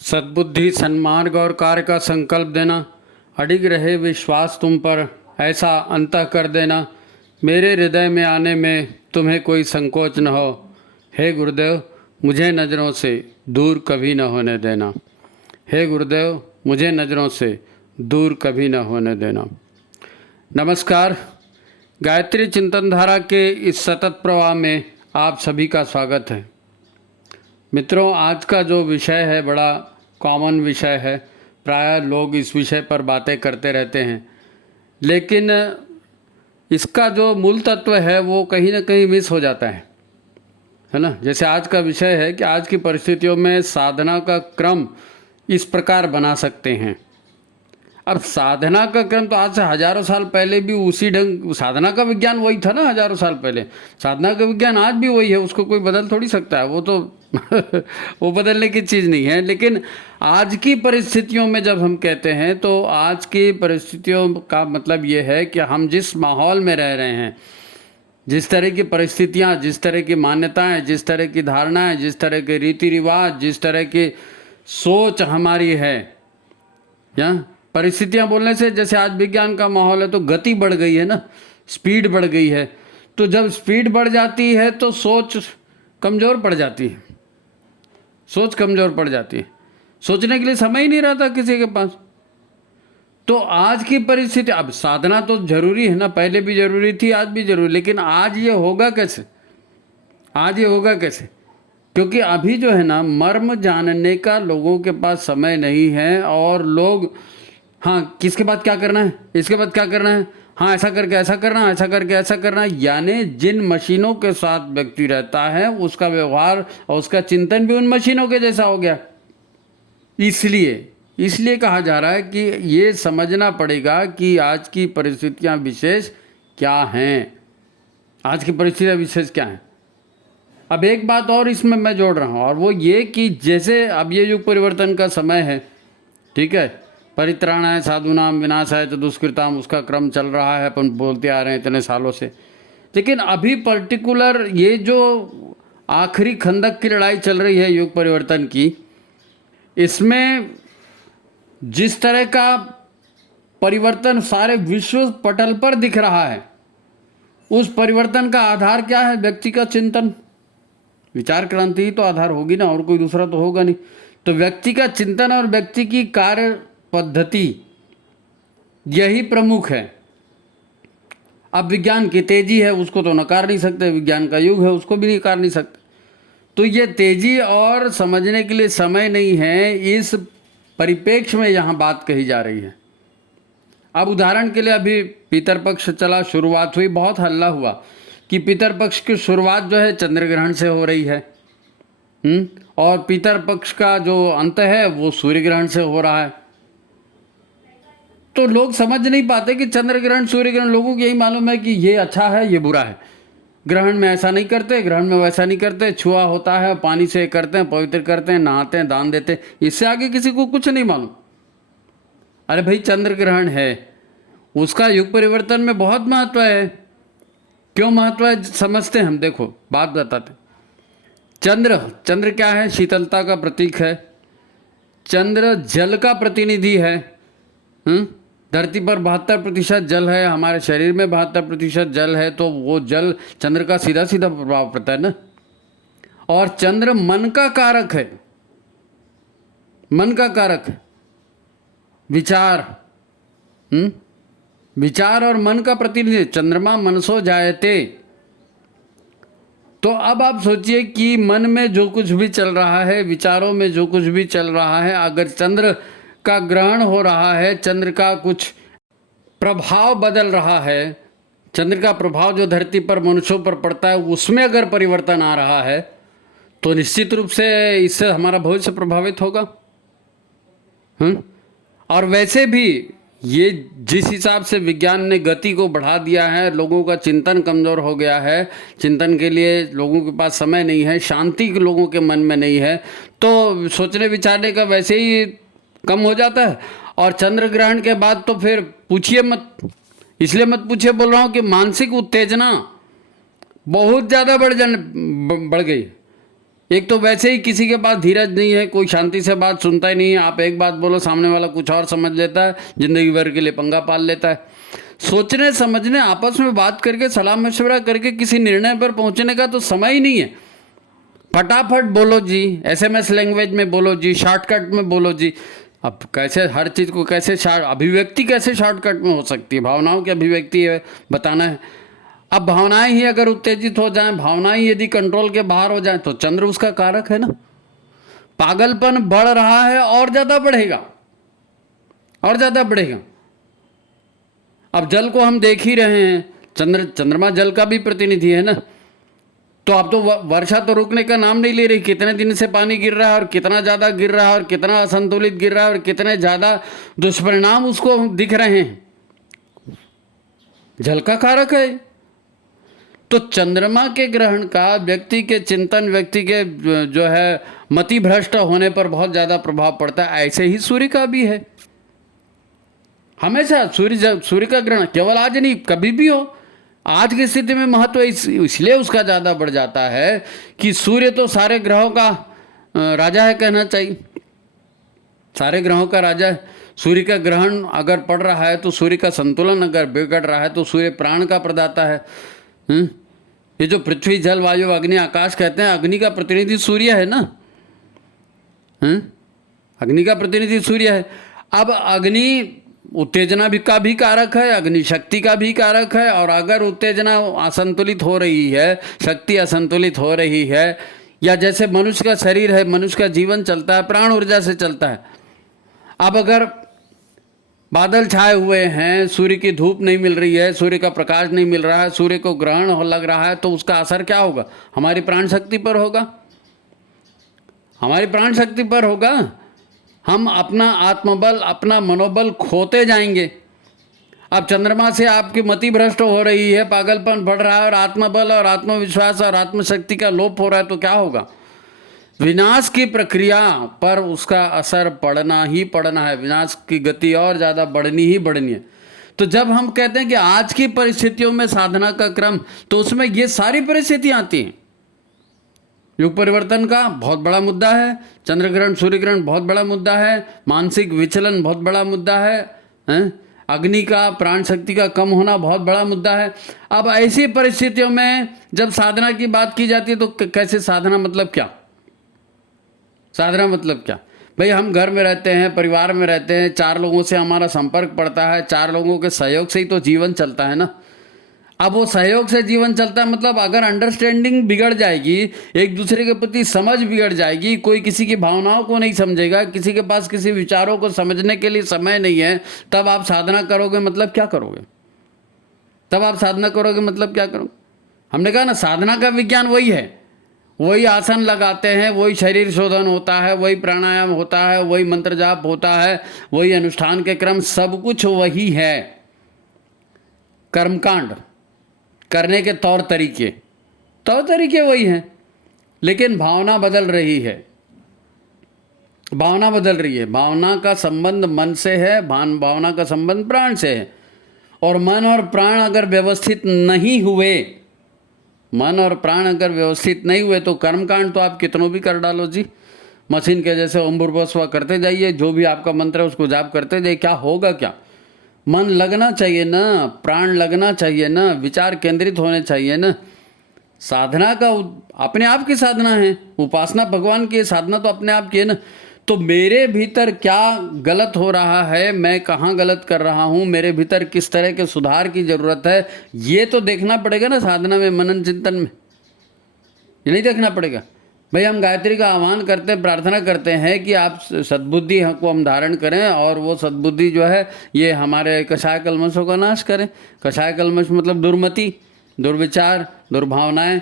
सद्बुद्धि, सन्मार्ग और कार्य का संकल्प देना, अडिग रहे विश्वास तुम पर, ऐसा अंतः कर देना, मेरे हृदय में आने में तुम्हें कोई संकोच न हो। हे गुरुदेव, मुझे नज़रों से दूर कभी न होने देना। हे गुरुदेव, मुझे नज़रों से दूर कभी न होने देना। नमस्कार, गायत्री चिंतन धारा के इस सतत प्रवाह में आप सभी का स्वागत है। मित्रों, आज का जो विषय है बड़ा कॉमन विषय है। प्रायः लोग इस विषय पर बातें करते रहते हैं, लेकिन इसका जो मूल तत्व है वो कहीं ना कहीं मिस हो जाता है ना। जैसे आज का विषय है कि आज की परिस्थितियों में साधना का क्रम इस प्रकार बना सकते हैं। अब साधना का क्रम तो आज से हजारों साल पहले भी उसी ढंग, साधना का विज्ञान वही था ना। हजारों साल पहले साधना का विज्ञान आज भी वही है, उसको कोई बदल थोड़ी सकता है। वो तो वो बदलने की चीज़ नहीं है। लेकिन आज की परिस्थितियों में जब हम कहते हैं तो आज की परिस्थितियों का मतलब ये है कि हम जिस माहौल में रह रहे हैं, जिस तरह की परिस्थितियाँ, जिस तरह की मान्यताएं, जिस तरह की धारणाएं, जिस तरह के रीति रिवाज, जिस तरह की सोच हमारी है, या परिस्थितियां बोलने से जैसे आज विज्ञान का माहौल है तो गति बढ़ गई है ना, स्पीड बढ़ गई है। तो जब स्पीड बढ़ जाती है तो सोच कमज़ोर पड़ जाती है, सोच कमज़ोर पड़ जाती है। सोचने के लिए समय ही नहीं रहता किसी के पास। तो आज की परिस्थिति, अब साधना तो जरूरी है ना, पहले भी जरूरी थी, आज भी जरूरी, लेकिन आज ये होगा कैसे? आज ये होगा कैसे? क्योंकि अभी जो है ना, मर्म जानने का लोगों के पास समय नहीं है। और लोग, हाँ, किसके बाद क्या करना है, इसके बाद क्या करना है, हाँ ऐसा करके ऐसा करना, ऐसा करके ऐसा करना, यानी जिन मशीनों के साथ व्यक्ति रहता है उसका व्यवहार और उसका चिंतन भी उन मशीनों के जैसा हो गया। इसलिए कहा जा रहा है कि ये समझना पड़ेगा कि आज की परिस्थितियाँ विशेष क्या हैं। आज की परिस्थितियाँ विशेष क्या हैं। अब एक बात और इसमें मैं जोड़ रहा हूँ, और वो ये कि जैसे अब ये युग परिवर्तन का समय है, ठीक है, परित्राणाय साधूनाम विनाशाय च दुष्कृताम, उसका क्रम चल रहा है, अपन बोलते आ रहे हैं इतने सालों से। लेकिन अभी पर्टिकुलर ये जो आखिरी खंदक की लड़ाई चल रही है युग परिवर्तन की, इसमें जिस तरह का परिवर्तन सारे विश्व पटल पर दिख रहा है, उस परिवर्तन का आधार क्या है? व्यक्ति का चिंतन, विचार क्रांति ही तो आधार होगी ना, और कोई दूसरा तो होगा नहीं। तो व्यक्ति का चिंतन और व्यक्ति की कार्य पद्धति, यही प्रमुख है। अब विज्ञान की तेजी है, उसको तो नकार नहीं सकते, विज्ञान का युग है, उसको भी नकार नहीं सकते। तो ये तेजी और समझने के लिए समय नहीं है, इस परिप्रेक्ष्य में यहाँ बात कही जा रही है। अब उदाहरण के लिए अभी पितरपक्ष चला, शुरुआत हुई, बहुत हल्ला हुआ कि पितरपक्ष की शुरुआत जो है चंद्र ग्रहण से हो रही है, और पितरपक्ष का जो अंत है वो सूर्य ग्रहण से हो रहा है। तो लोग समझ नहीं पाते कि चंद्र ग्रहण, सूर्य ग्रहण, लोगों को यही मालूम है कि ये अच्छा है, ये बुरा है। ग्रहण में ऐसा नहीं करते, ग्रहण में वैसा नहीं करते, छुआ होता है, पानी से करते हैं, पवित्र करते हैं, नहाते हैं, दान देते हैं, इससे आगे किसी को कुछ नहीं मालूम। अरे भाई, चंद्र ग्रहण है, उसका युग परिवर्तन में बहुत महत्व है। क्यों महत्व है समझते हैं हम। देखो, बात बताते हैं। चंद्र क्या है? शीतलता का प्रतीक है। चंद्र जल का प्रतिनिधि है। धरती पर 72% जल है, हमारे शरीर में 72% जल है, तो वो जल, चंद्र का सीधा सीधा प्रभाव पड़ता है ना। और चंद्र मन का कारक है, मन का कारक है, विचार, विचार और मन का प्रतिनिधि। चंद्रमा मनसो जायते। तो अब आप सोचिए कि मन में जो कुछ भी चल रहा है, विचारों में जो कुछ भी चल रहा है, अगर चंद्र का ग्रहण हो रहा है, चंद्र का कुछ प्रभाव बदल रहा है, चंद्र का प्रभाव जो धरती पर मनुष्यों पर पड़ता है, उसमें अगर परिवर्तन आ रहा है, तो निश्चित रूप से इससे हमारा भविष्य प्रभावित होगा। और वैसे भी ये जिस हिसाब से विज्ञान ने गति को बढ़ा दिया है, लोगों का चिंतन कमज़ोर हो गया है, चिंतन के लिए लोगों के पास समय नहीं है, शांति लोगों के मन में नहीं है, तो सोचने विचारने का वैसे ही कम हो जाता है। और चंद्र ग्रहण के बाद तो फिर पूछिए मत। इसलिए मत पूछिए बोल रहा हूँ कि मानसिक उत्तेजना बहुत ज़्यादा बढ़ गई। एक तो वैसे ही किसी के पास धीरज नहीं है, कोई शांति से बात सुनता ही नहीं है। आप एक बात बोलो, सामने वाला कुछ और समझ लेता है, जिंदगी भर के लिए पंगा पाल लेता है। सोचने समझने, आपस में बात करके, सलाह मशवरा करके किसी निर्णय पर पहुंचने का तो समय ही नहीं है। फटाफट बोलो जी, एसएमएस लैंग्वेज में बोलो जी, शॉर्टकट में बोलो जी। अब कैसे हर चीज़ को कैसे अभिव्यक्ति कैसे शॉर्टकट में हो सकती है? भावनाओं की अभिव्यक्ति है, बताना है। अब भावनाएं ही अगर उत्तेजित हो जाएं, भावनाएं यदि कंट्रोल के बाहर हो जाएं, तो चंद्र उसका कारक है ना। पागलपन बढ़ रहा है और ज़्यादा बढ़ेगा, और ज़्यादा बढ़ेगा। अब जल को हम देख ही रहे हैं, चंद्रमा जल का भी प्रतिनिधि है ना। तो अब तो वर्षा तो रुकने का नाम नहीं ले रही। कितने दिन से पानी गिर रहा है, और कितना ज़्यादा गिर रहा है, और कितना असंतुलित गिर रहा है, और कितने ज़्यादा दुष्परिणाम उसको दिख रहे हैं। जल का कारक है। तो चंद्रमा के ग्रहण का व्यक्ति के चिंतन, व्यक्ति के जो है मति भ्रष्ट होने पर बहुत ज़्यादा प्रभाव पड़ता है। ऐसे ही सूर्य का भी है। हमेशा सूर्य का ग्रहण केवल आज नहीं, कभी भी हो, आज की स्थिति में महत्व इसलिए उसका ज़्यादा बढ़ जाता है कि सूर्य तो सारे ग्रहों का राजा है, कहना चाहिए। सारे ग्रहों का राजा है। सूर्य का ग्रहण अगर पड़ रहा है तो सूर्य का संतुलन अगर बिगड़ रहा है तो सूर्य प्राण का प्रदाता है। ये जो पृथ्वी, जल, वायु, अग्नि, आकाश कहते हैं, अग्नि का प्रतिनिधि सूर्य है ना। अग्नि का प्रतिनिधि सूर्य है। अब अग्नि उत्तेजना भी का भी कारक है, अग्नि शक्ति का भी कारक है। और अगर उत्तेजना असंतुलित हो रही है, शक्ति असंतुलित हो रही है, या जैसे मनुष्य का शरीर है, मनुष्य का जीवन चलता है प्राण ऊर्जा से चलता है। अब अगर बादल छाए हुए हैं, सूर्य की धूप नहीं मिल रही है, सूर्य का प्रकाश नहीं मिल रहा है, सूर्य को ग्रहण लग रहा है, तो उसका असर क्या होगा? हमारी प्राण शक्ति पर होगा, हमारी प्राण शक्ति पर होगा। हम अपना आत्मबल, अपना मनोबल खोते जाएंगे। अब चंद्रमा से आपकी मति भ्रष्ट हो रही है, पागलपन बढ़ रहा है, और आत्मबल और आत्मविश्वास और आत्मशक्ति का लोप हो रहा है, तो क्या होगा? विनाश की प्रक्रिया पर उसका असर पड़ना ही पड़ना है। विनाश की गति और ज़्यादा बढ़नी ही बढ़नी है। तो जब हम कहते हैं कि आज की परिस्थितियों में साधना का क्रम, तो उसमें ये सारी परिस्थितियाँ आती हैं। युग परिवर्तन का बहुत बड़ा मुद्दा है, चंद्र ग्रहण, सूर्य ग्रहण बहुत बड़ा मुद्दा है, मानसिक विचलन बहुत बड़ा मुद्दा है, अग्नि का, प्राण शक्ति का कम होना बहुत बड़ा मुद्दा है। अब ऐसी परिस्थितियों में जब साधना की बात की जाती है तो कैसे साधना मतलब क्या? साधना मतलब क्या? भाई हम घर में रहते हैं, परिवार में रहते हैं, 4 लोगों से हमारा संपर्क पड़ता है, 4 लोगों के सहयोग से ही तो जीवन चलता है ना। अब वो सहयोग से जीवन चलता है, मतलब अगर अंडरस्टैंडिंग बिगड़ जाएगी, एक दूसरे के प्रति समझ बिगड़ जाएगी, कोई किसी की भावनाओं को नहीं समझेगा, किसी के पास किसी विचारों को समझने के लिए समय नहीं है, तब आप साधना करोगे मतलब क्या करोगे? तब आप साधना करोगे मतलब क्या करोगे? हमने कहा ना, साधना का विज्ञान वही है। वही आसन लगाते हैं, वही शरीर शोधन होता है, वही प्राणायाम होता है, वही मंत्र जाप होता है, वही अनुष्ठान के क्रम, सब कुछ वही है। कर्मकांड करने के तौर तरीके वही हैं, लेकिन भावना बदल रही है। भावना बदल रही है। भावना का संबंध मन से है, भावना का संबंध प्राण से है। और मन और प्राण अगर व्यवस्थित नहीं हुए, मन और प्राण अगर व्यवस्थित नहीं हुए, तो कर्मकांड तो आप कितनों भी कर डालो जी, मशीन के जैसे ओम भूर्भुवः करते जाइए, जो भी आपका मंत्र है उसको जाप करते जाइए, क्या होगा? क्या मन लगना चाहिए ना, प्राण लगना चाहिए ना, विचार केंद्रित होने चाहिए ना। साधना का अपने आप की साधना है, उपासना भगवान की साधना तो अपने आप की है ना। तो मेरे भीतर क्या गलत हो रहा है, मैं कहाँ गलत कर रहा हूँ, मेरे भीतर किस तरह के सुधार की ज़रूरत है, ये तो देखना पड़ेगा ना साधना में, मनन चिंतन में। ये नहीं देखना पड़ेगा। भाई हम गायत्री का आह्वान करते हैं, प्रार्थना करते हैं कि आप सद्बुद्धि को हम धारण करें, और वो सद्बुद्धि जो है ये हमारे कषाय कल्मशों का नाश करें। कषाय कल्मश मतलब दुर्मति, दुर्विचार, दुर्भावनाएं,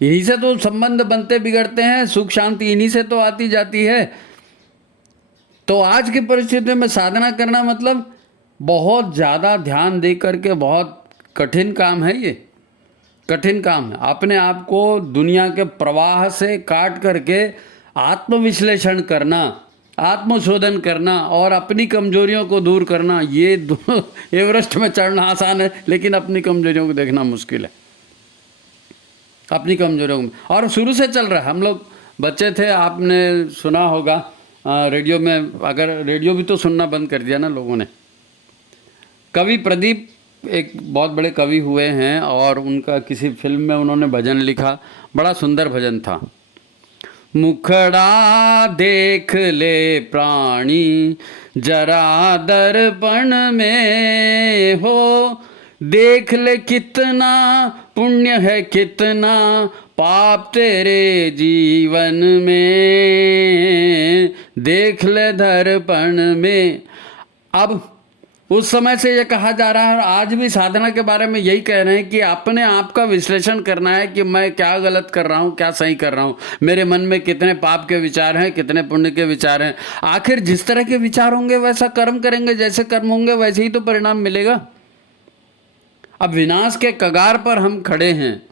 यहीं से तो संबंध बनते बिगड़ते हैं, सुख शांति इन्हीं से तो आती जाती है। तो आज की परिस्थिति में साधना करना मतलब बहुत ज़्यादा ध्यान दे करके, बहुत कठिन काम है, ये कठिन काम है। अपने आप को दुनिया के प्रवाह से काट करके आत्मविश्लेषण करना, आत्मशोधन करना और अपनी कमजोरियों को दूर करना, ये एवरेस्ट में चढ़ना आसान है, लेकिन अपनी कमजोरियों को देखना मुश्किल है। अपनी कमजोरियों में। और शुरू से चल रहा है, हम लोग बच्चे थे, आपने सुना होगा रेडियो में, अगर रेडियो भी तो सुनना बंद कर दिया ना लोगों ने। कवि प्रदीप एक बहुत बड़े कवि हुए हैं और उनका किसी फिल्म में उन्होंने भजन लिखा, बड़ा सुंदर भजन था। मुखड़ा देख ले प्राणी जरा दर्पण में हो, देख ले कितना पुण्य है कितना पाप तेरे जीवन में, देख ले दर्पण में। अब उस समय से ये कहा जा रहा है और आज भी साधना के बारे में यही कह रहे हैं कि अपने आप का विश्लेषण करना है कि मैं क्या गलत कर रहा हूँ, क्या सही कर रहा हूँ, मेरे मन में कितने पाप के विचार हैं, कितने पुण्य के विचार हैं। आखिर जिस तरह के विचार होंगे वैसा कर्म करेंगे, जैसे कर्म होंगे वैसे ही तो परिणाम मिलेगा। अब विनाश के कगार पर हम खड़े हैं।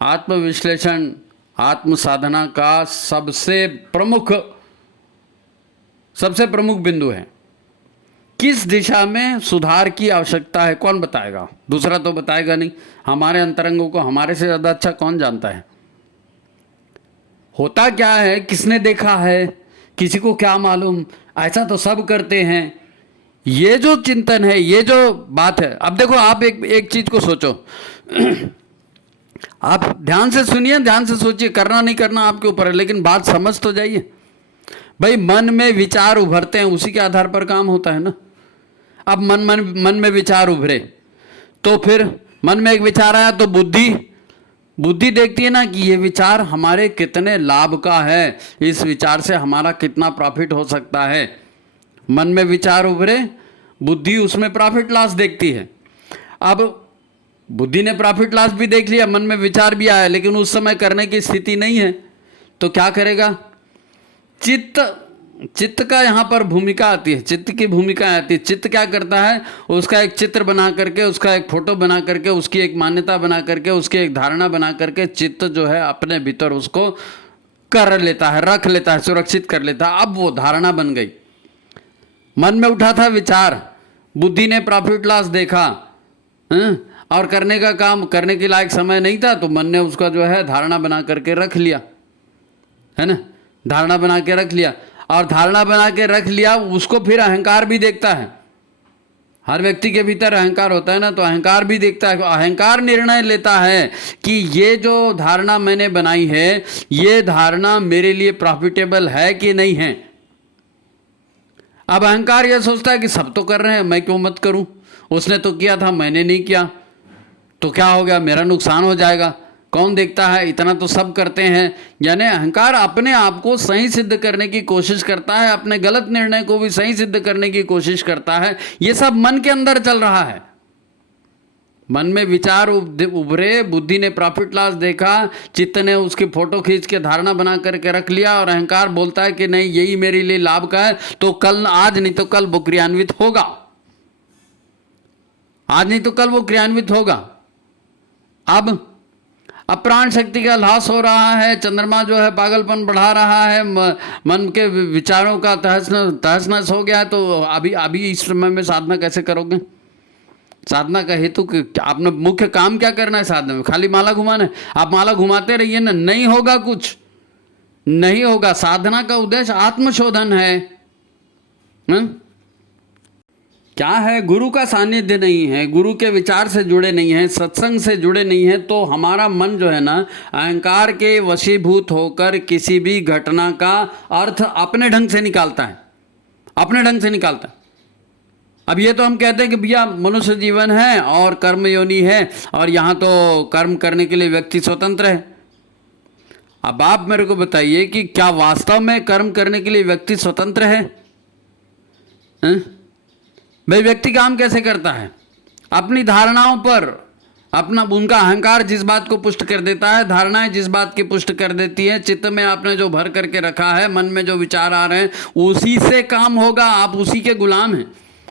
आत्मविश्लेषण आत्म साधना का सबसे प्रमुख बिंदु है। किस दिशा में सुधार की आवश्यकता है कौन बताएगा? दूसरा तो बताएगा नहीं। हमारे अंतरंगों को हमारे से ज़्यादा अच्छा कौन जानता है? होता क्या है, किसने देखा है, किसी को क्या मालूम, ऐसा तो सब करते हैं। ये जो चिंतन है, ये जो बात है। अब देखो, आप एक चीज को सोचो आप ध्यान से सुनिए, ध्यान से सोचिए, करना नहीं करना आपके ऊपर है, लेकिन बात समझ तो जाइए। भाई मन में विचार उभरते हैं, उसी के आधार पर काम होता है ना। अब मन में विचार उभरे तो फिर मन में एक विचार आया तो बुद्धि देखती है ना कि ये विचार हमारे कितने लाभ का है, इस विचार से हमारा कितना प्रॉफिट हो सकता है। मन में विचार उभरे, बुद्धि उसमें प्रॉफिट लॉस देखती है। अब बुद्धि ने प्रॉफिट लॉस भी देख लिया, मन में विचार भी आया, लेकिन उस समय करने की स्थिति नहीं है, तो क्या करेगा? चित्त का यहाँ पर भूमिका आती है, चित्त की भूमिका आती है। चित्त क्या करता है? उसका एक चित्र बना करके, उसका एक फोटो बना करके, उसकी एक मान्यता बना करके, उसकी एक धारणा बना करके चित्त जो है अपने भीतर उसको कर लेता है, रख लेता है, सुरक्षित कर लेता है। अब वो धारणा बन गई। मन में उठा था विचार, बुद्धि ने प्रॉफिट लॉस देखा और करने का काम करने के लायक समय नहीं था, तो मन ने उसका जो है धारणा बना करके रख लिया, है ना। धारणा बना के रख लिया, और धारणा बना के रख लिया उसको फिर अहंकार भी देखता है। हर व्यक्ति के भीतर अहंकार होता है ना, तो अहंकार भी देखता है। अहंकार निर्णय लेता है कि ये जो धारणा मैंने बनाई है, ये धारणा मेरे लिए प्रॉफिटेबल है कि नहीं है। अब अहंकार यह सोचता है कि सब तो कर रहे हैं, मैं क्यों मत करूं, उसने तो किया था, मैंने नहीं किया, तो क्या हो गया, मेरा नुकसान हो जाएगा। कौन देखता है, इतना तो सब करते हैं। यानी अहंकार अपने आप को सही सिद्ध करने की कोशिश करता है, अपने गलत निर्णय को भी सही सिद्ध करने की कोशिश करता है। ये सब मन के अंदर चल रहा है। मन में विचार उभरे, बुद्धि ने प्रॉफिट लॉस देखा, चित्त ने उसकी फोटो खींच के धारणा बना करके रख लिया, और अहंकार बोलता है कि नहीं यही मेरे लिए लाभ का है, तो कल, आज नहीं तो कल वो क्रियान्वित होगा, आज नहीं तो कल वो क्रियान्वित होगा। अब प्राण शक्ति का ह्रास हो रहा है, चंद्रमा जो है पागलपन बढ़ा रहा है, मन के विचारों का तहस नहस हो गया है। तो अभी इस समय में साधना कैसे करोगे? साधना का हेतु आपने मुख्य काम क्या करना है साधना में? खाली माला घुमाना है? आप माला घुमाते रहिए ना, नहीं होगा, कुछ नहीं होगा। साधना का उद्देश्य आत्मशोधन है। क्या है? गुरु का सानिध्य नहीं है, गुरु के विचार से जुड़े नहीं हैं, सत्संग से जुड़े नहीं हैं, तो हमारा मन जो है ना अहंकार के वशीभूत होकर किसी भी घटना का अर्थ अपने ढंग से निकालता है, अपने ढंग से निकालता है। अब ये तो हम कहते हैं कि भैया मनुष्य जीवन है और कर्म योनि है, और यहाँ तो कर्म करने के लिए व्यक्ति स्वतंत्र है। अब आप मेरे को बताइए कि क्या वास्तव में कर्म करने के लिए व्यक्ति स्वतंत्र है? भाई व्यक्ति काम कैसे करता है? अपनी धारणाओं पर, अपना उनका अहंकार जिस बात को पुष्ट कर देता है, धारणाएं जिस बात की पुष्ट कर देती है, चित्त में आपने जो भर करके रखा है, मन में जो विचार आ रहे हैं, उसी से काम होगा। आप उसी के गुलाम हैं,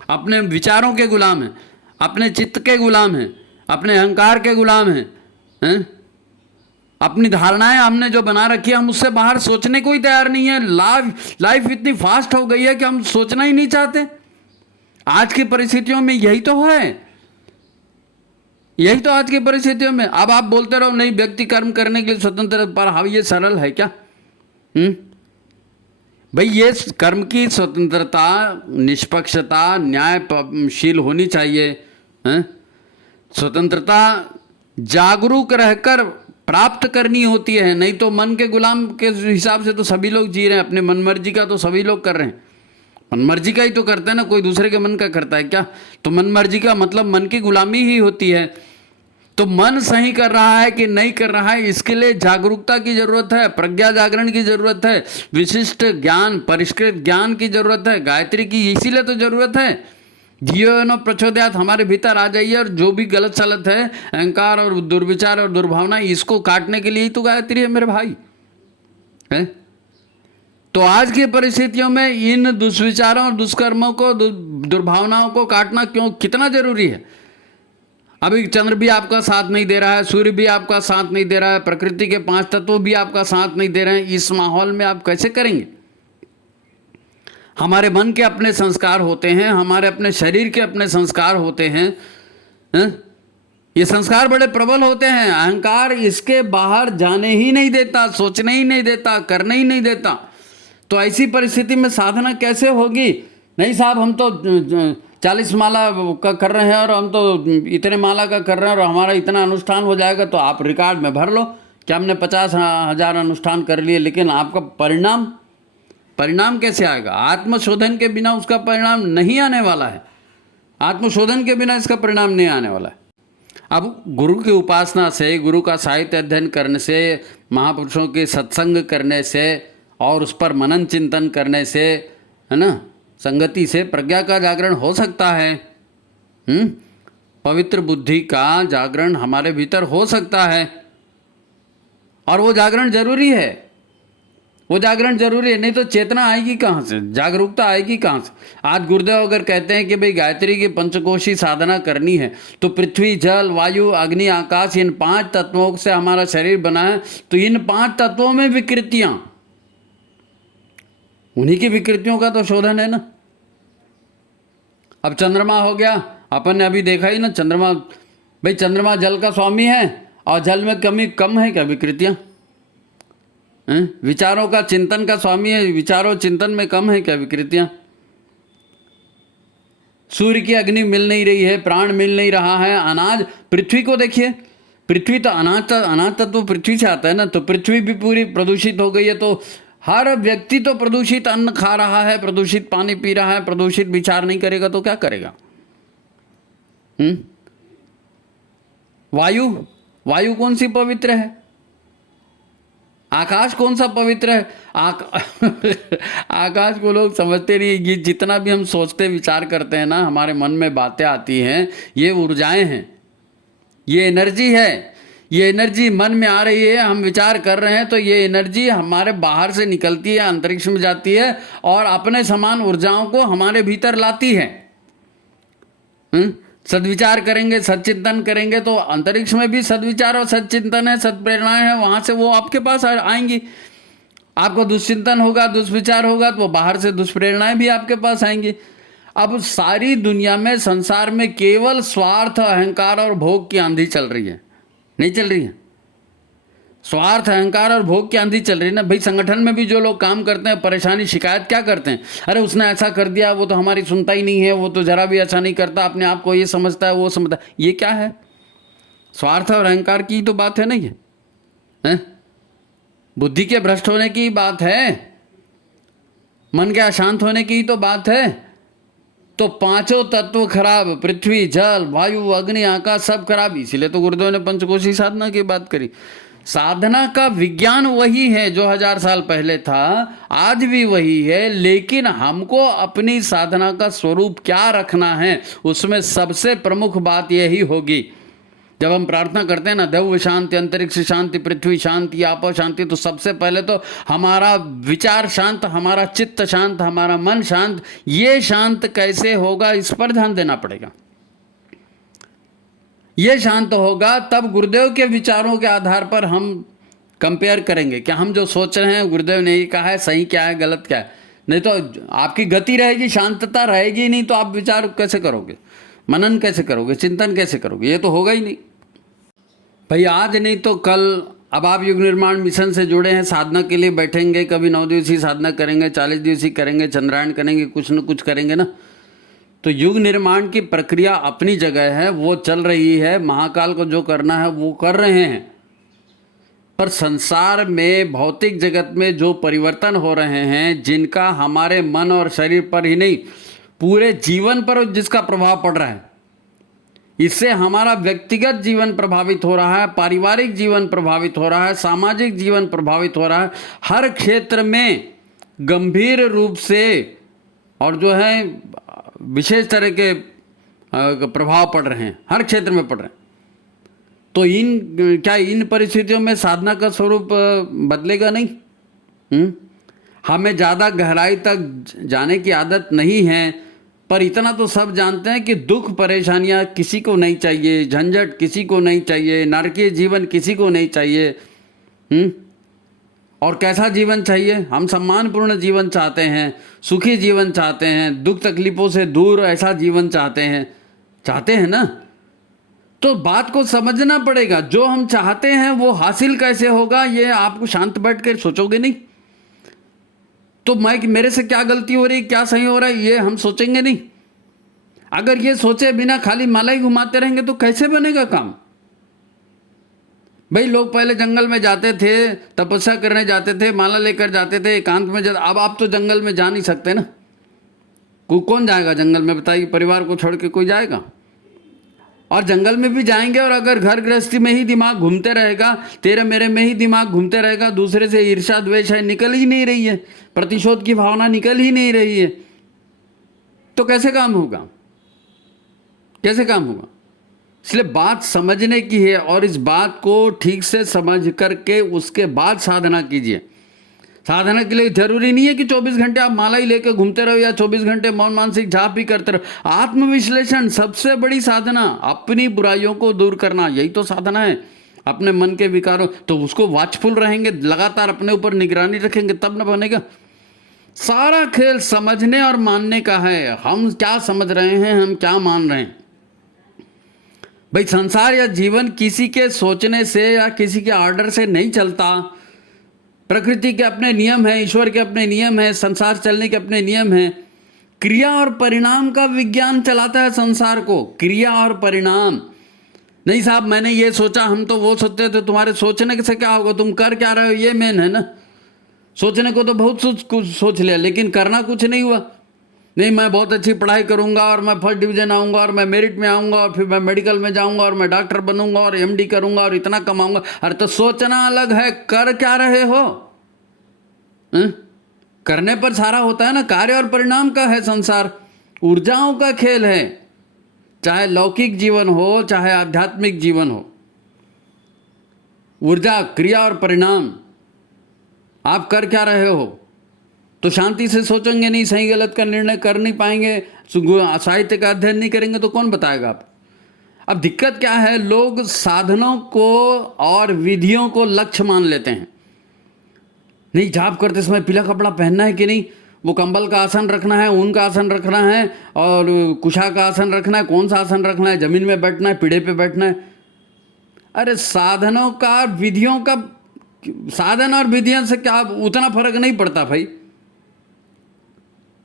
अपने विचारों के गुलाम हैं, अपने चित्त के गुलाम हैं, अपने अहंकार के गुलाम हैं। अपनी धारणाएं हमने जो बना रखी है, हम उससे बाहर सोचने को ही तैयार नहीं है। लाइफ इतनी फास्ट हो गई है कि हम सोचना ही नहीं चाहते। आज की परिस्थितियों में यही तो है, यही तो आज की परिस्थितियों में। अब आप बोलते रहो नहीं व्यक्ति कर्म करने के लिए स्वतंत्र, पर हाँ ये सरल है क्या? भाई ये कर्म की स्वतंत्रता, निष्पक्षता, न्यायशील होनी चाहिए। स्वतंत्रता जागरूक रहकर प्राप्त करनी होती है, नहीं तो मन के गुलाम के हिसाब से तो सभी लोग जी रहे हैं। अपने मनमर्जी का तो सभी लोग कर रहे हैं। मनमर्जी का ही तो करते हैं ना, कोई दूसरे के मन का करता है क्या? तो मनमर्जी का मतलब मन की गुलामी ही होती है। तो मन सही कर रहा है कि नहीं कर रहा है, इसके लिए जागरूकता की जरूरत है, प्रज्ञा जागरण की जरूरत है, विशिष्ट ज्ञान, परिष्कृत ज्ञान की जरूरत है, गायत्री की इसीलिए तो जरूरत है। जीवनो प्रचोदयात हमारे भीतर आ जाइए, और जो भी गलत सलत है, अहंकार और दुर्विचार और दुर्भावना, इसको काटने के लिए ही तो गायत्री है मेरे भाई है। तो आज की परिस्थितियों में इन दुष्विचारों और दुष्कर्मों को, दुर्भावनाओं को काटना क्यों, कितना जरूरी है। अभी चंद्र भी आपका साथ नहीं दे रहा है, सूर्य भी आपका साथ नहीं दे रहा है, प्रकृति के 5 तत्व भी आपका साथ नहीं दे रहे हैं। इस माहौल में आप कैसे करेंगे? हमारे मन के अपने संस्कार होते हैं, हमारे अपने शरीर के अपने संस्कार होते हैं, ये संस्कार बड़े प्रबल होते हैं। अहंकार इसके बाहर जाने ही नहीं देता, सोचने ही नहीं देता, करने ही नहीं देता। तो ऐसी परिस्थिति में साधना कैसे होगी? नहीं साहब हम तो 40 माला का कर रहे हैं और हम तो इतने माला का कर रहे हैं और हमारा इतना अनुष्ठान हो जाएगा, तो आप रिकॉर्ड में भर लो कि हमने 50,000 अनुष्ठान कर लिए, लेकिन आपका परिणाम कैसे आएगा? आत्मशोधन के बिना उसका परिणाम नहीं आने वाला है। आत्मशोधन के बिना इसका परिणाम नहीं आने वाला है। अब गुरु की उपासना से, गुरु का साहित्य अध्ययन करने से, महापुरुषों के सत्संग करने से और उस पर मनन चिंतन करने से, है ना, संगति से प्रज्ञा का जागरण हो सकता है। पवित्र बुद्धि का जागरण हमारे भीतर हो सकता है, और वो जागरण जरूरी है। वो जागरण जरूरी है, नहीं तो चेतना आएगी कहाँ से, जागरूकता आएगी कहाँ से? आज गुरुदेव अगर कहते हैं कि भाई गायत्री की पंचकोशी साधना करनी है, तो पृथ्वी, जल, वायु, अग्नि, आकाश, इन 5 तत्वों से हमारा शरीर बना है। तो इन 5 तत्वों में विकृतियां, उन्हीं की विकृतियों का तो शोधन है ना। अब चंद्रमा हो गया, अपन ने अभी देखा ही ना, चंद्रमा, भाई चंद्रमा जल का स्वामी है और जल में कम है क्या विकृतियां? विचारों का, चिंतन का स्वामी है, विचारों चिंतन में कम है क्या विकृतियां? सूर्य की अग्नि मिल नहीं रही है, प्राण मिल नहीं रहा है, अनाज, पृथ्वी को देखिए, पृथ्वी तो अनाज तत्व पृथ्वी से आता है ना। तो पृथ्वी भी पूरी प्रदूषित हो गई है। तो हर व्यक्ति तो प्रदूषित अन्न खा रहा है, प्रदूषित पानी पी रहा है, प्रदूषित विचार नहीं करेगा तो क्या करेगा? वायु कौन सी पवित्र है? आकाश कौन सा पवित्र है? आकाश को लोग समझते नहीं। ये जितना भी हम सोचते विचार करते हैं ना, हमारे मन में बातें आती हैं, ये ऊर्जाएं हैं, ये एनर्जी है। ये एनर्जी मन में आ रही है, हम विचार कर रहे हैं, तो ये एनर्जी हमारे बाहर से निकलती है, अंतरिक्ष में जाती है और अपने समान ऊर्जाओं को हमारे भीतर लाती है। सद्विचार करेंगे, सच्चिंतन करेंगे, तो अंतरिक्ष में भी सद्विचार और सच्चिंतन है, सत्प्रेरणाएं हैं, वहां से वो आपके पास आएंगी। आपको दुश्चिंतन होगा, दुष्विचार होगा, तो वो बाहर से दुष्प्रेरणाएं भी आपके पास आएंगी। अब सारी दुनिया में, संसार में केवल स्वार्थ, अहंकार और भोग की आंधी चल रही है, नहीं चल रही है? स्वार्थ, अहंकार और भोग की आंधी चल रही है ना। भाई संगठन में भी जो लोग काम करते हैं, परेशानी, शिकायत क्या करते हैं? अरे उसने ऐसा कर दिया, वो तो हमारी सुनता ही नहीं है, वो तो जरा भी अच्छा नहीं करता, अपने आप को ये समझता है, वो समझता है। ये क्या है? स्वार्थ और अहंकार की तो बात है नहीं है? बुद्धि के भ्रष्ट होने की बात है, मन के अशांत होने की तो बात है। तो 5 तत्व खराब, पृथ्वी, जल, वायु, अग्नि, आकाश, सब खराब। इसीलिए तो गुरुदेव ने पंचकोशी साधना की बात करी। साधना का विज्ञान वही है जो 1000 साल पहले था, आज भी वही है, लेकिन हमको अपनी साधना का स्वरूप क्या रखना है, उसमें सबसे प्रमुख बात यही होगी। जब हम प्रार्थना करते हैं ना, दैव शांति, अंतरिक्ष शांति, पृथ्वी शांति, आप शांति, तो सबसे पहले तो हमारा विचार शांत, हमारा चित्त शांत, हमारा मन शांत। ये शांत कैसे होगा, इस पर ध्यान देना पड़ेगा। ये शांत होगा तब गुरुदेव के विचारों के आधार पर हम कंपेयर करेंगे कि हम जो सोच रहे हैं गुरुदेव ने ये कहा है, सही क्या है, गलत क्या है। नहीं तो आपकी गति रहेगी, शांतता रहेगी नहीं, तो आप विचार कैसे करोगे, मनन कैसे करोगे, चिंतन कैसे करोगे? ये तो होगा ही नहीं। भाई आज नहीं तो कल, अब आप युग निर्माण मिशन से जुड़े हैं, साधना के लिए बैठेंगे, कभी 9 दिवसीय साधना करेंगे, 40 दिवसीय करेंगे, चंद्रायण करेंगे, कुछ न कुछ करेंगे ना। तो युग निर्माण की प्रक्रिया अपनी जगह है, वो चल रही है। महाकाल को जो करना है वो कर रहे हैं, पर संसार में भौतिक जगत में जो परिवर्तन हो रहे हैं, जिनका हमारे मन और शरीर पर ही नहीं पूरे जीवन पर जिसका प्रभाव पड़ रहा है, इससे हमारा व्यक्तिगत जीवन प्रभावित हो रहा है, पारिवारिक जीवन प्रभावित हो रहा है, सामाजिक जीवन प्रभावित हो रहा है, हर क्षेत्र में गंभीर रूप से और जो है विशेष तरह के प्रभाव पड़ रहे हैं, हर क्षेत्र में पड़ रहे हैं। तो इन परिस्थितियों में साधना का स्वरूप बदलेगा नहीं? हमें ज़्यादा गहराई तक जाने की आदत नहीं है, पर इतना तो सब जानते हैं कि दुख परेशानियां किसी को नहीं चाहिए, झंझट किसी को नहीं चाहिए, नरकीय जीवन किसी को नहीं चाहिए। और कैसा जीवन चाहिए? हम सम्मानपूर्ण जीवन चाहते हैं, सुखी जीवन चाहते हैं, दुख तकलीफों से दूर ऐसा जीवन चाहते हैं ना। तो बात को समझना पड़ेगा, जो हम चाहते हैं वो हासिल कैसे होगा, ये आपको शांत बैठ कर सोचोगे नहीं तो मेरे से क्या गलती हो रही, क्या सही हो रहा है, ये हम सोचेंगे नहीं। अगर ये सोचे बिना खाली माला ही घुमाते रहेंगे तो कैसे बनेगा काम? भाई लोग पहले जंगल में जाते थे, तपस्या करने जाते थे, माला लेकर जाते थे, एकांत में जाते। अब आप तो जंगल में जा नहीं सकते ना। कौन जाएगा जंगल में, बताइए? परिवार को छोड़ के कोई जाएगा? और जंगल में भी जाएंगे और अगर घर गृहस्थी में ही दिमाग घूमते रहेगा, तेरे मेरे में ही दिमाग घूमते रहेगा, दूसरे से ईर्ष्या द्वेष है निकल ही नहीं रही है, प्रतिशोध की भावना निकल ही नहीं रही है, तो कैसे काम होगा? कैसे काम होगा? इसलिए बात समझने की है और इस बात को ठीक से समझ करके उसके बाद साधना कीजिए। साधना के लिए जरूरी नहीं है कि 24 घंटे आप माला ही लेकर घूमते रहो या 24 घंटे मौन मानसिक जाप ही करते रहो। आत्मविश्लेषण सबसे बड़ी साधना, अपनी बुराइयों को दूर करना, यही तो साधना है। अपने मन के विकारों, तो उसको वॉचफुल रहेंगे, लगातार अपने ऊपर निगरानी रखेंगे, तब न बनेगा। सारा खेल समझने और मानने का है। हम क्या समझ रहे हैं, हम क्या मान रहे हैं। भाई संसार या जीवन किसी के सोचने से या किसी के ऑर्डर से नहीं चलता। प्रकृति के अपने नियम हैं, ईश्वर के अपने नियम हैं, संसार चलने के अपने नियम हैं। क्रिया और परिणाम का विज्ञान चलाता है संसार को। क्रिया और परिणाम नहीं साहब, मैंने ये सोचा, हम तो वो सोचते थे। तुम्हारे सोचने से क्या होगा, तुम कर क्या रहे हो, ये मेन है ना। सोचने को तो बहुत कुछ सोच लिया, लेकिन करना कुछ नहीं हुआ। नहीं, मैं बहुत अच्छी पढ़ाई करूंगा और मैं फर्स्ट डिवीजन आऊंगा और मैं मेरिट में आऊंगा और फिर मैं मेडिकल में जाऊंगा और मैं डॉक्टर बनूंगा और एमडी करूंगा और इतना कमाऊंगा। अरे तो सोचना अलग है, कर क्या रहे हो? करने पर सारा होता है ना। कार्य और परिणाम का है संसार, ऊर्जाओं का खेल है। चाहे लौकिक जीवन हो, चाहे आध्यात्मिक जीवन हो, ऊर्जा, क्रिया और परिणाम। आप कर क्या रहे हो? तो शांति से सोचेंगे नहीं, सही गलत का निर्णय कर नहीं पाएंगे, साहित्य का अध्ययन नहीं करेंगे तो कौन बताएगा आप? अब दिक्कत क्या है, लोग साधनों को और विधियों को लक्ष्य मान लेते हैं। नहीं, जाप करते समय पीला कपड़ा पहनना है कि नहीं, वो कंबल का आसन रखना है, ऊन का आसन रखना है और कुशा का आसन रखना है, कौन सा आसन रखना है, जमीन में बैठना है, पीढ़े पे बैठना है। अरे साधनों का, विधियों का, साधन और विधियों से क्या उतना फर्क नहीं पड़ता भाई।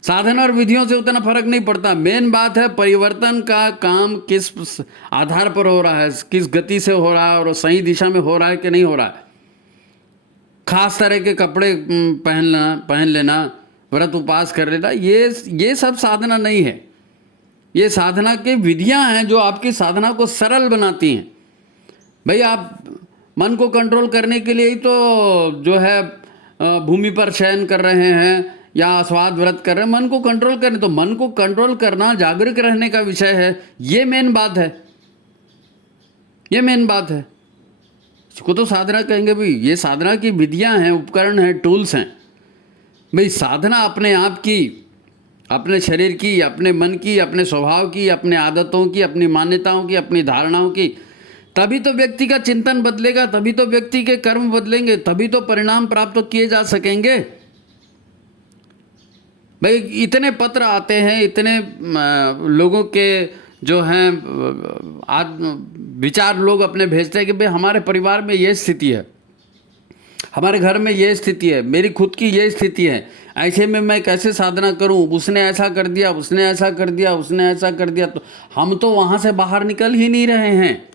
साधन और विधियों से उतना फर्क नहीं पड़ता। मेन बात है परिवर्तन का काम किस आधार पर हो रहा है, किस गति से हो रहा है और सही दिशा में हो रहा है कि नहीं हो रहा है। खास तरह के कपड़े पहन लेना, व्रत उपवास कर लेना, ये सब साधना नहीं है। ये साधना की विधियां हैं जो आपकी साधना को सरल बनाती हैं। भाई आप मन को कंट्रोल करने के लिए ही तो जो है भूमि पर शयन कर रहे हैं या स्वाद व्रत कर रहे हैं, मन को कंट्रोल करने। तो मन को कंट्रोल करना जागरूक रहने का विषय है, ये मेन बात है, ये मेन बात है। इसको तो साधना कहेंगे भाई। ये साधना की विधियां हैं, उपकरण हैं, टूल्स हैं। भाई साधना अपने आप की, अपने शरीर की, अपने मन की, अपने स्वभाव की, अपने आदतों की, अपनी मान्यताओं की, अपनी धारणाओं की, तभी तो व्यक्ति का चिंतन बदलेगा, तभी तो व्यक्ति के कर्म बदलेंगे, तभी तो परिणाम प्राप्त किए जा सकेंगे। भाई इतने पत्र आते हैं, इतने लोगों के जो हैं विचार लोग अपने भेजते हैं कि भाई हमारे परिवार में ये स्थिति है, हमारे घर में ये स्थिति है, मेरी खुद की ये स्थिति है, ऐसे में मैं कैसे साधना करूं, उसने ऐसा कर दिया, उसने ऐसा कर दिया, उसने ऐसा कर दिया। तो हम तो वहाँ से बाहर निकल ही नहीं रहे हैं।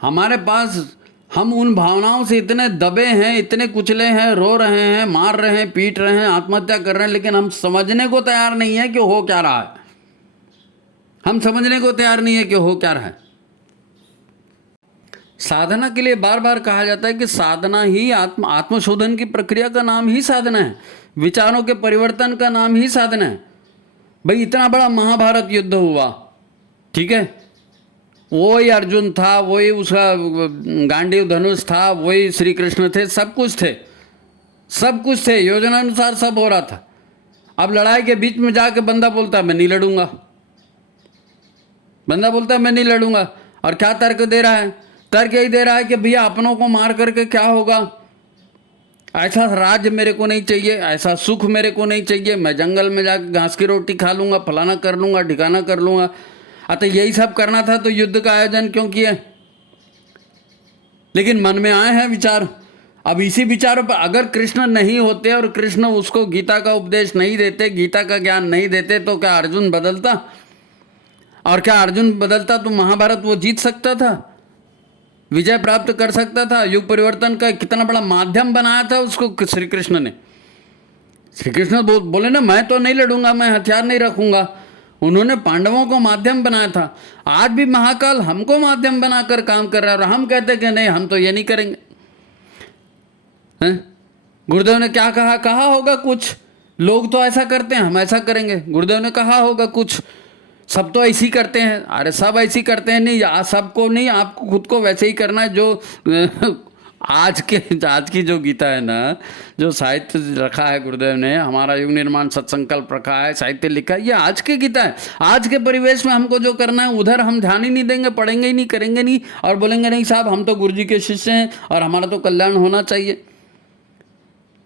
हमारे पास, हम उन भावनाओं से इतने दबे हैं, इतने कुचले हैं, रो रहे हैं, मार रहे हैं, पीट रहे हैं, आत्महत्या कर रहे हैं, लेकिन हम समझने को तैयार नहीं है कि हो क्या रहा है। हम समझने को तैयार नहीं है कि हो क्या रहा है। साधना के लिए बार बार कहा जाता है कि साधना ही आत्मशोधन की प्रक्रिया का नाम ही साधना है, विचारों के परिवर्तन का नाम ही साधना है। भाई इतना बड़ा महाभारत युद्ध हुआ, ठीक है, वही अर्जुन था, वही उसका गांडीव धनुष था, वही श्री कृष्ण थे, सब कुछ थे, सब कुछ थे, योजना अनुसार सब हो रहा था। अब लड़ाई के बीच में जाके बंदा बोलता है मैं नहीं लड़ूंगा, बंदा बोलता है मैं नहीं लड़ूंगा। और क्या तर्क दे रहा है? तर्क यही दे रहा है कि भैया अपनों को मार करके क्या होगा, ऐसा राज्य मेरे को नहीं चाहिए, ऐसा सुख मेरे को नहीं चाहिए, मैं जंगल में जाकर घास की रोटी खा लूंगा, फलाना कर लूंगा, ठिकाना कर लूंगा। अतः यही सब करना था तो युद्ध का आयोजन क्यों किया? लेकिन मन में आए हैं विचार। अब इसी विचारों पर अगर कृष्ण नहीं होते और कृष्ण उसको गीता का उपदेश नहीं देते, गीता का ज्ञान नहीं देते, तो क्या अर्जुन बदलता? और क्या अर्जुन बदलता तो महाभारत वो जीत सकता था, विजय प्राप्त कर सकता था? युग परिवर्तन का कितना बड़ा माध्यम बनाया था उसको श्री कृष्ण ने। श्री कृष्ण बोले ना मैं तो नहीं लड़ूंगा, मैं हथियार नहीं रखूंगा। उन्होंने पांडवों को माध्यम बनाया था। आज भी महाकाल हमको माध्यम बनाकर काम कर रहा है और हम कहते कि नहीं हम तो ये नहीं करेंगे। गुरुदेव ने क्या कहा? कहा होगा कुछ, लोग तो ऐसा करते हैं हम ऐसा करेंगे। गुरुदेव ने कहा होगा कुछ, सब तो ऐसे ही करते हैं। अरे सब ऐसे ही करते हैं नहीं, सबको नहीं, आपको खुद को वैसे ही करना है। जो आज की जो गीता है ना, जो साहित्य रखा है गुरुदेव ने, हमारा युग निर्माण सत्संकल्प रखा है, साहित्य लिखा है, ये आज की गीता है। आज के परिवेश में हमको जो करना है उधर हम ध्यान ही नहीं देंगे, पढ़ेंगे ही नहीं, करेंगे नहीं और बोलेंगे नहीं साहब हम तो गुरु जी के शिष्य हैं और हमारा तो कल्याण होना चाहिए।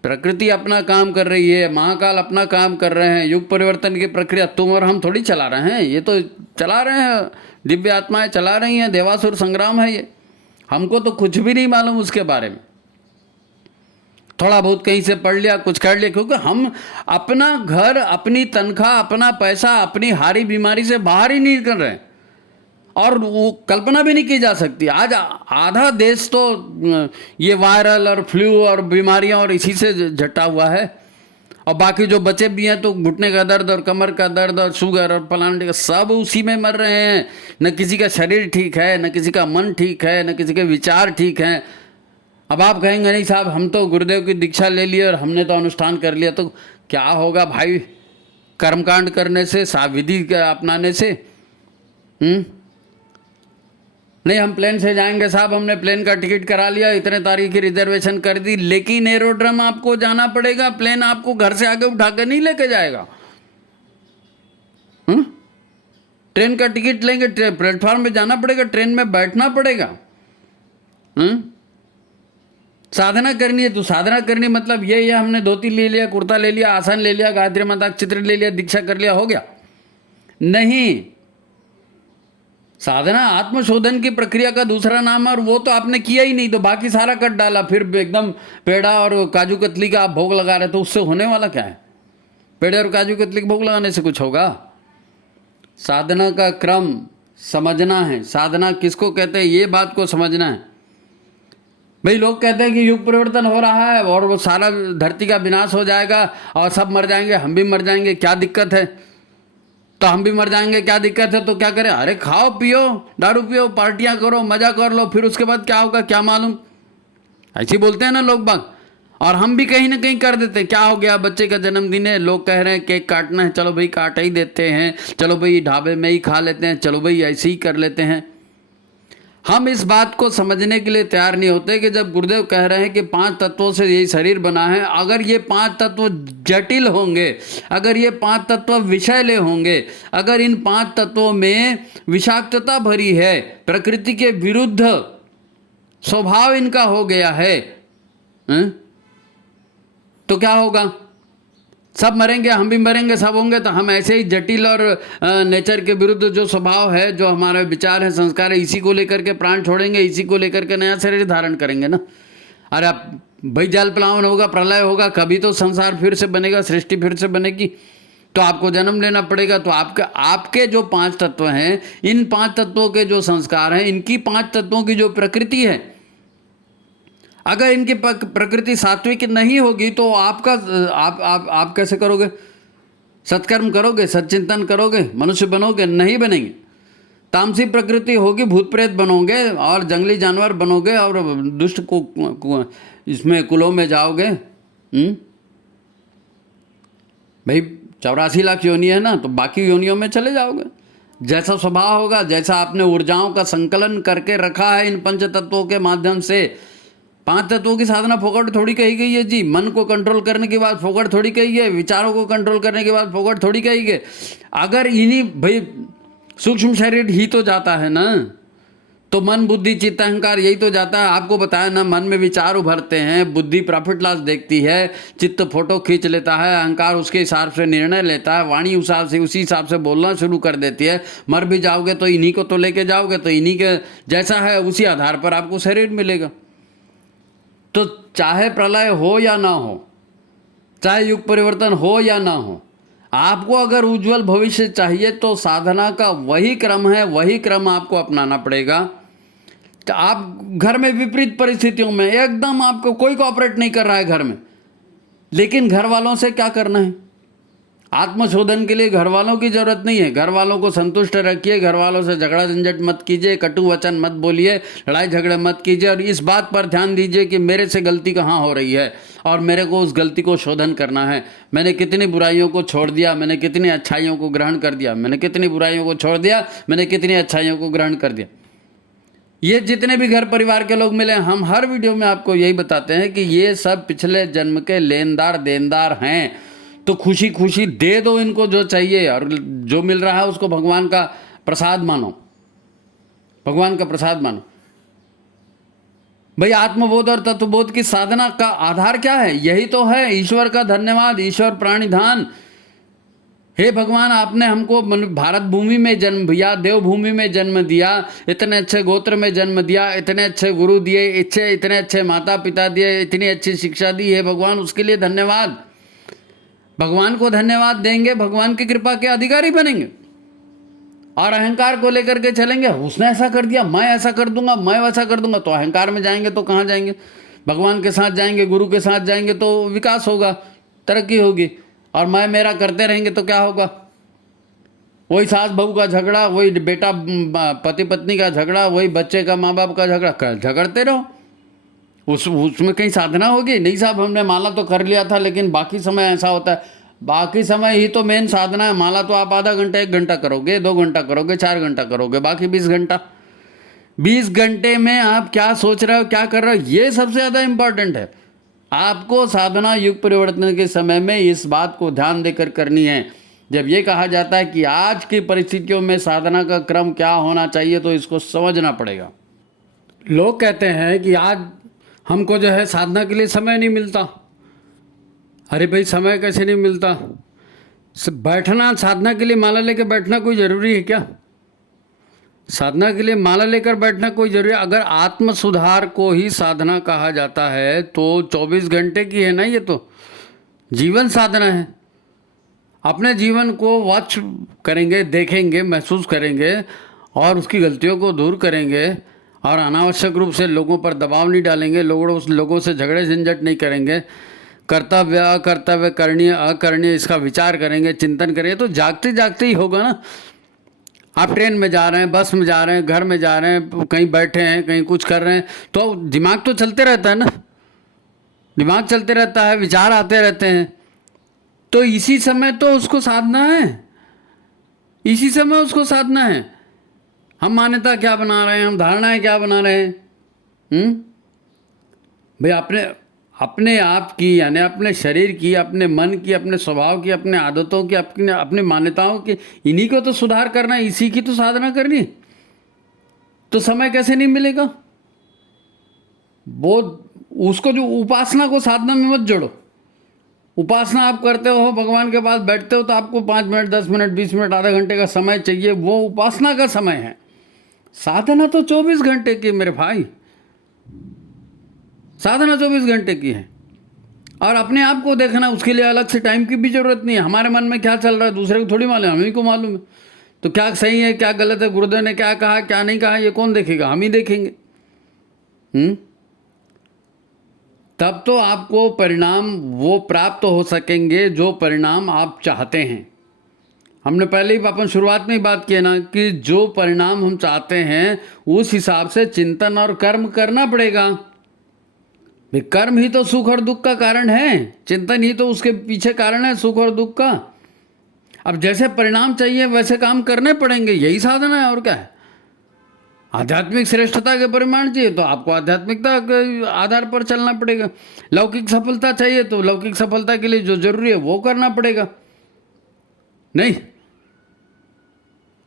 प्रकृति अपना काम कर रही है, महाकाल अपना काम कर रहे हैं, युग परिवर्तन की प्रक्रिया तुम और हम थोड़ी चला रहे हैं, ये तो चला रहे हैं दिव्य आत्माएं चला रही हैं, देवासुर संग्राम है ये। हमको तो कुछ भी नहीं मालूम उसके बारे में, थोड़ा बहुत कहीं से पढ़ लिया, कुछ कर लिया, क्योंकि हम अपना घर, अपनी तनख्वाह, अपना पैसा, अपनी हारी बीमारी से बाहर ही नहीं निकल रहे हैं। और वो कल्पना भी नहीं की जा सकती। आज आधा देश तो ये वायरल और फ्लू और बीमारियां और इसी से झटा हुआ है, और बाकी जो बचे भी हैं तो घुटने का दर्द और कमर का दर्द और शुगर और फलाने का सब उसी में मर रहे हैं। न किसी का शरीर ठीक है, न किसी का मन ठीक है, न किसी के विचार ठीक हैं। अब आप कहेंगे नहीं साहब हम तो गुरुदेव की दीक्षा ले लिए और हमने तो अनुष्ठान कर लिया, तो क्या होगा भाई कर्मकांड करने से, विधि अपनाने से? नहीं हम प्लेन से जाएंगे साहब, हमने प्लेन का टिकट करा लिया, इतने तारीख की रिजर्वेशन कर दी, लेकिन एरोड्रम आपको जाना पड़ेगा, प्लेन आपको घर से आगे उठा कर नहीं लेके जाएगा। ट्रेन का टिकट लेंगे, प्लेटफॉर्म पे जाना पड़ेगा, ट्रेन में बैठना पड़ेगा। साधना करनी है तो साधना करनी मतलब ये हमने धोती ले लिया, कुर्ता ले लिया, आसन ले लिया, गायत्री माता चित्र ले लिया, दीक्षा कर लिया, हो गया? नहीं, साधना आत्मशोधन की प्रक्रिया का दूसरा नाम है, और वो तो आपने किया ही नहीं तो बाकी सारा कट डाला, फिर एकदम पेड़ा और काजू कतली का आप भोग लगा रहे, तो उससे होने वाला क्या है? पेड़े और काजू कतली का भोग लगाने से कुछ होगा? साधना का क्रम समझना है, साधना किसको कहते हैं ये बात को समझना है। भाई लोग कहते हैं कि युग परिवर्तन हो रहा है और वो सारा धरती का विनाश हो जाएगा और सब मर जाएंगे, हम भी मर जाएंगे, क्या दिक्कत है? तो हम भी मर जाएंगे, क्या दिक्कत है? तो क्या करें? अरे खाओ पियो, दारू पियो, पार्टियां करो, मजा कर लो, फिर उसके बाद क्या होगा क्या मालूम? ऐसे बोलते हैं ना लोग बाग, और हम भी कहीं ना कहीं कर देते हैं। क्या हो गया, बच्चे का जन्मदिन है, लोग कह रहे हैं केक काटना है, चलो भाई काट ही देते हैं, चलो भाई ढाबे में ही खा लेते हैं, चलो भाई ऐसे ही कर लेते हैं। हम इस बात को समझने के लिए तैयार नहीं होते कि जब गुरुदेव कह रहे हैं कि 5 तत्वों से यही शरीर बना है, अगर ये 5 तत्व जटिल होंगे, अगर ये 5 तत्व विषैले होंगे, अगर इन 5 तत्वों में विषाक्तता भरी है, प्रकृति के विरुद्ध स्वभाव इनका हो गया है, तो क्या होगा? सब मरेंगे, हम भी मरेंगे, सब होंगे, तो हम ऐसे ही जटिल और नेचर के विरुद्ध जो स्वभाव है, जो हमारे विचार है, संस्कार है, इसी को लेकर के प्राण छोड़ेंगे, इसी को लेकर के नया शरीर धारण करेंगे ना। अरे आप भाई जल प्लावन होगा, प्रलय होगा, कभी तो संसार फिर से बनेगा, सृष्टि फिर से बनेगी, तो आपको जन्म लेना पड़ेगा। तो आपके जो 5 तत्व हैं, इन 5 तत्वों के जो संस्कार हैं, इनकी 5 तत्वों की जो प्रकृति है, अगर इनकी प्रकृति सात्विक नहीं होगी तो आप कैसे करोगे? सत्कर्म करोगे, सच्चिंतन करोगे, मनुष्य बनोगे? नहीं बनेंगे। तामसी प्रकृति होगी, भूत प्रेत बनोगे और जंगली जानवर बनोगे और दुष्ट को इसमें कुलों में जाओगे। भाई 84 लाख योनि है ना, तो बाकी योनियों में चले जाओगे। जैसा स्वभाव होगा, जैसा आपने ऊर्जाओं का संकलन करके रखा है इन 5 तत्वों के माध्यम से। 5 तत्वों की साधना फोकट थोड़ी कही गई है जी। मन को कंट्रोल करने के बाद फोकट थोड़ी कही है, विचारों को कंट्रोल करने के बाद फोकट थोड़ी कही गई। अगर इन्हीं भाई सूक्ष्म शरीर ही तो जाता है ना, तो मन बुद्धि चित्त अहंकार यही तो जाता है। आपको बताया ना, मन में विचार उभरते हैं, बुद्धि प्रॉफिट लॉस देखती है, चित्त फोटो खींच लेता है, अहंकार उसके हिसाब से निर्णय लेता है, वाणी उसी हिसाब से बोलना शुरू कर देती है। मर भी जाओगे तो इन्हीं को तो लेके जाओगे, तो इन्हीं के जैसा है उसी आधार पर आपको शरीर मिलेगा। तो चाहे प्रलय हो या ना हो, चाहे युग परिवर्तन हो या ना हो, आपको अगर उज्जवल भविष्य चाहिए तो साधना का वही क्रम है, वही क्रम आपको अपनाना पड़ेगा। तो आप घर में विपरीत परिस्थितियों में एकदम आपको कोई कोऑपरेट नहीं कर रहा है घर में, लेकिन घर वालों से क्या करना है? आत्मशोधन के लिए घर वालों की जरूरत नहीं है। घर वालों को संतुष्ट रखिए, घर वालों से झगड़ा झंझट मत कीजिए, कटु वचन मत बोलिए, लड़ाई झगड़े मत कीजिए, और इस बात पर ध्यान दीजिए कि मेरे से गलती कहाँ हो रही है और मेरे को उस गलती को शोधन करना है। मैंने कितनी बुराइयों को छोड़ दिया, मैंने कितनी अच्छाइयों को ग्रहण कर दिया, मैंने कितनी बुराइयों को छोड़ दिया, मैंने कितनी अच्छाइयों को ग्रहण कर दिया। ये जितने भी घर परिवार के लोग मिले, हम हर वीडियो में आपको यही बताते हैं कि ये सब पिछले जन्म के लेनदार देनदार हैं। तो खुशी खुशी दे दो इनको जो चाहिए, और जो मिल रहा है उसको भगवान का प्रसाद मानो, भगवान का प्रसाद मानो। भाई आत्मबोध और तत्वबोध की साधना का आधार क्या है? यही तो है ईश्वर का धन्यवाद, ईश्वर प्राणिधान। हे भगवान, आपने हमको भारत भूमि में जन्म दिया, देवभूमि में जन्म दिया, इतने अच्छे गोत्र में जन्म दिया, इतने अच्छे गुरु दिए, इतने अच्छे माता पिता दिए, इतनी अच्छी शिक्षा दी है भगवान, उसके लिए धन्यवाद। भगवान को धन्यवाद देंगे, भगवान की कृपा के अधिकारी बनेंगे। और अहंकार को लेकर के चलेंगे, उसने ऐसा कर दिया, मैं ऐसा कर दूंगा, मैं वैसा कर दूंगा, तो अहंकार में जाएंगे तो कहाँ जाएंगे? भगवान के साथ जाएंगे, गुरु के साथ जाएंगे तो विकास होगा, तरक्की होगी। और मैं मेरा करते रहेंगे तो क्या होगा? वही सास बहू का झगड़ा, वही बेटा पति पत्नी का झगड़ा, वही बच्चे का माँ बाप का झगड़ा, झगड़ते रहो। उसमें कहीं साधना होगी? नहीं साहब, हमने माला तो कर लिया था, लेकिन बाकी समय ऐसा होता है। बाकी समय ही तो मेन साधना है। माला तो आप आधा घंटा 1 घंटा करोगे, 2 घंटा करोगे, 4 घंटा करोगे, बाकी 20 घंटा। 20 घंटे में आप क्या सोच रहे हो, क्या कर रहे हो, ये सबसे ज़्यादा इम्पॉर्टेंट है। आपको साधना युग परिवर्तन के समय में इस बात को ध्यान देकर करनी है। जब ये कहा जाता है कि आज की परिस्थितियों में साधना का क्रम क्या होना चाहिए, तो इसको समझना पड़ेगा। लोग कहते हैं कि आज हमको जो है साधना के लिए समय नहीं मिलता। अरे भाई, समय कैसे नहीं मिलता? बैठना, साधना के लिए माला लेकर बैठना कोई ज़रूरी है क्या? साधना के लिए माला लेकर बैठना कोई ज़रूरी? अगर आत्म सुधार को ही साधना कहा जाता है तो 24 घंटे की है ना, ये तो जीवन साधना है। अपने जीवन को वॉच करेंगे, देखेंगे, महसूस करेंगे और उसकी गलतियों को दूर करेंगे, और अनावश्यक रूप से लोगों पर दबाव नहीं डालेंगे, लोगों से झगड़े झंझट नहीं करेंगे, कर्तव्य अकर्तव्य, करणीय अकरणीय, इसका विचार करेंगे, चिंतन करेंगे, तो जागते जागते ही होगा ना। आप ट्रेन में जा रहे हैं, बस में जा रहे हैं, घर में जा रहे हैं, कहीं बैठे हैं, कहीं कुछ कर रहे हैं, तो दिमाग तो चलते रहता है ना, दिमाग चलते रहता है, विचार आते रहते हैं। तो इसी समय तो उसको साधना है, इसी समय उसको साधना है। हम मान्यता क्या बना रहे हैं, हम धारणाएं क्या बना रहे हैं? भाई अपने आप की, यानी अपने शरीर की, अपने मन की, अपने स्वभाव की, अपने आदतों की, अपनी मान्यताओं की, इन्हीं को तो सुधार करना है, इसी की तो साधना करनी। तो समय कैसे नहीं मिलेगा? वो उसको जो उपासना को साधना में मत जोड़ो, उपासना आप करते हो, भगवान के पास बैठते हो तो आपको 5 मिनट, 10 मिनट, 20 मिनट, आधा घंटे का समय चाहिए, वो उपासना का समय है। साधना तो 24 घंटे की मेरे भाई, साधना 24 घंटे की है। और अपने आप को देखना, उसके लिए अलग से टाइम की भी जरूरत नहीं है। हमारे मन में क्या चल रहा है दूसरे को थोड़ी मालूम है, हम ही को मालूम है। तो क्या सही है क्या गलत है, गुरुदेव ने क्या कहा क्या नहीं कहा, ये कौन देखेगा, हम ही देखेंगे। तब तो आपको परिणाम वो प्राप्त हो सकेंगे जो परिणाम आप चाहते हैं। हमने पहले ही अपन शुरुआत में ही बात की ना कि जो परिणाम हम चाहते हैं उस हिसाब से चिंतन और कर्म करना पड़ेगा। भाई कर्म ही तो सुख और दुख का कारण है, चिंतन ही तो उसके पीछे कारण है सुख और दुख का। अब जैसे परिणाम चाहिए वैसे काम करने पड़ेंगे, यही साधना है और क्या है। आध्यात्मिक श्रेष्ठता के परिमाण चाहिए तो आपको आध्यात्मिकता के आधार पर चलना पड़ेगा। लौकिक सफलता चाहिए तो लौकिक सफलता के लिए जो जरूरी है वो करना पड़ेगा। नहीं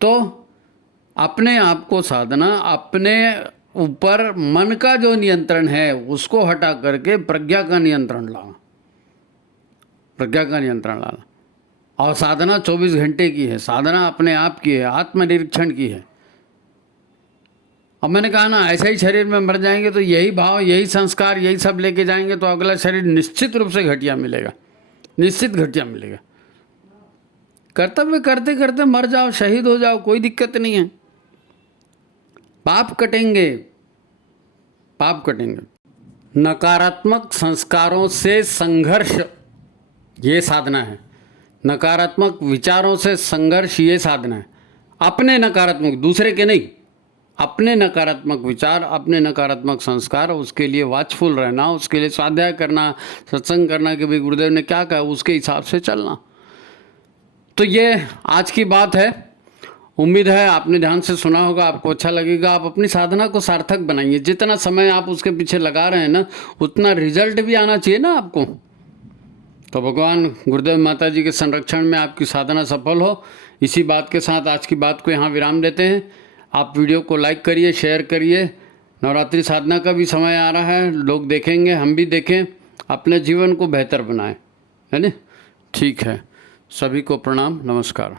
तो अपने आप को साधना, अपने ऊपर मन का जो नियंत्रण है उसको हटा करके प्रज्ञा का नियंत्रण लाना, प्रज्ञा का नियंत्रण लाना। और साधना 24 घंटे की है, साधना अपने आप की है, आत्मनिरीक्षण की है। अब मैंने कहा ना ऐसे ही शरीर में मर जाएंगे तो यही भाव, यही संस्कार, यही सब लेके जाएंगे तो अगला शरीर निश्चित रूप से घटिया मिलेगा, निश्चित घटिया मिलेगा। कर्तव्य करते करते मर जाओ, शहीद हो जाओ, कोई दिक्कत नहीं है। पाप कटेंगे, पाप कटेंगे। नकारात्मक संस्कारों से संघर्ष ये साधना है, नकारात्मक विचारों से संघर्ष ये साधना है। अपने नकारात्मक, दूसरे के नहीं, अपने नकारात्मक विचार, अपने नकारात्मक संस्कार, उसके लिए वाचफुल रहना, उसके लिए स्वाध्याय करना, सत्संग करना कि भाई गुरुदेव ने क्या कहा उसके हिसाब से चलना। तो ये आज की बात है। उम्मीद है आपने ध्यान से सुना होगा, आपको अच्छा लगेगा। आप अपनी साधना को सार्थक बनाइए। जितना समय आप उसके पीछे लगा रहे हैं ना उतना रिजल्ट भी आना चाहिए ना आपको। तो भगवान गुरुदेव माता जी के संरक्षण में आपकी साधना सफल हो। इसी बात के साथ आज की बात को यहाँ विराम देते हैं। आप वीडियो को लाइक करिए, शेयर करिए। नवरात्रि साधना का भी समय आ रहा है, लोग देखेंगे, हम भी देखें, अपने जीवन को बेहतर बनाएं, है ना। ठीक है, सभी को प्रणाम, नमस्कार।